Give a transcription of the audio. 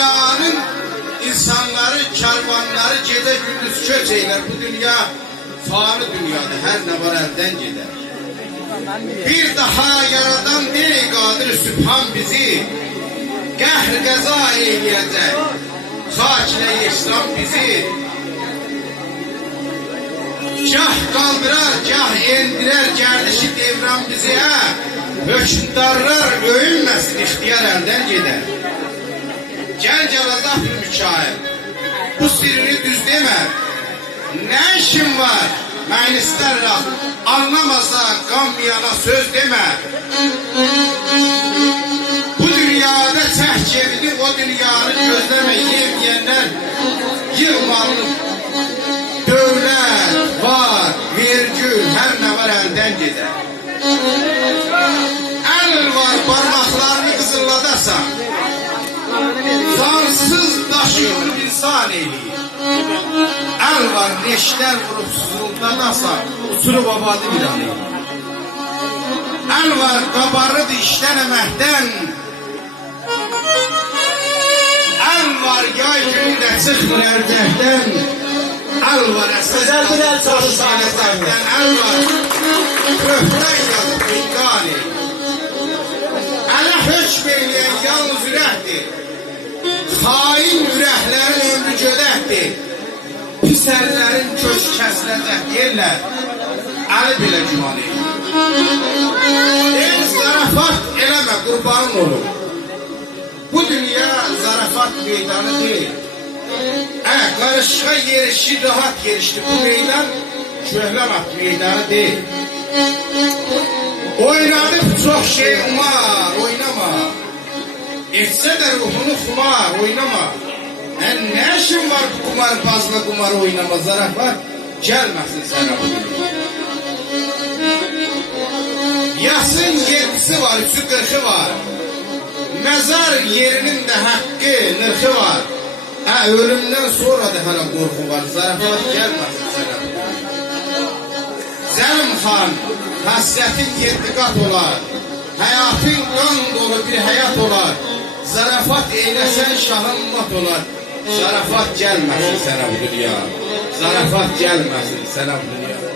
dünyanın insanları, kervanları gece gündüz köç eyler. Bu dünya fani dünyadır. Her ne var elden gider. Bir daha yaradan değil Kadir Sübhan bizi. Qəhr qəza eyləyəcək. Xaç ilə İslam bizi. Gah kaldırar, gah endirer, gərdişi devran bizi. Hökümdarlar öyünməsin, ixtiyar əldən gedər. Gənc Azad bir mükayət. Bu sirrini düz demə. Ne işin var? Mən istərəm, anlamasa, qanmayana söz demə. Bu dünyada çək evini, o dünyanı gözləmə, yeməyənlər yığmalı. Dövlət, var, vergül, hər nə var əldən gedər. Əl var, parmaqlarını qızılladasan, cansız daşıyır insan eləyir. Əl var, neştər vurup sızıldadasan, uçurub abadı bir anı. Əl var, qabarıdı işdən əməkdən. Əl var, yay günündə çıxmır ərcəkdən. Əl var, əsəzdən, əl var, köhnən yazıb binqani. Ələ hökm eləyən yalnız ürəkdir. Xain ürəklərin ömrü gödəkdir. Pis əllərin köş kəsiləcək yerlər. Əli belə güman edir. Zarafat eləmə, qurbanın olur. Bu dünya zarafat meydanı deyil. Karışığa yerişi, rahat yerişti. Bu meydan şöhlemat meydanı değil. Oynadık çok şey umar, oynama. Etse de ruhunu kumar, oynama. Ne işin var bu kumarbazla kumar oynama, zarafat gelmesin sana bu dünya. Yasın 7'si var, 340'ı var. Mezar yerinin de hakkı, nırkı var. Ölümden sonra da hala korku var. Zarafat gelmesin sana. Zəlim xan, hasretin 7 kat olar. Hayatın kan dolu bir hayat olar. Zarafat eylesen şahın mat olar. Zarafat gelmesin sana bu dünya. Zarafat gelmesin sana bu dünya.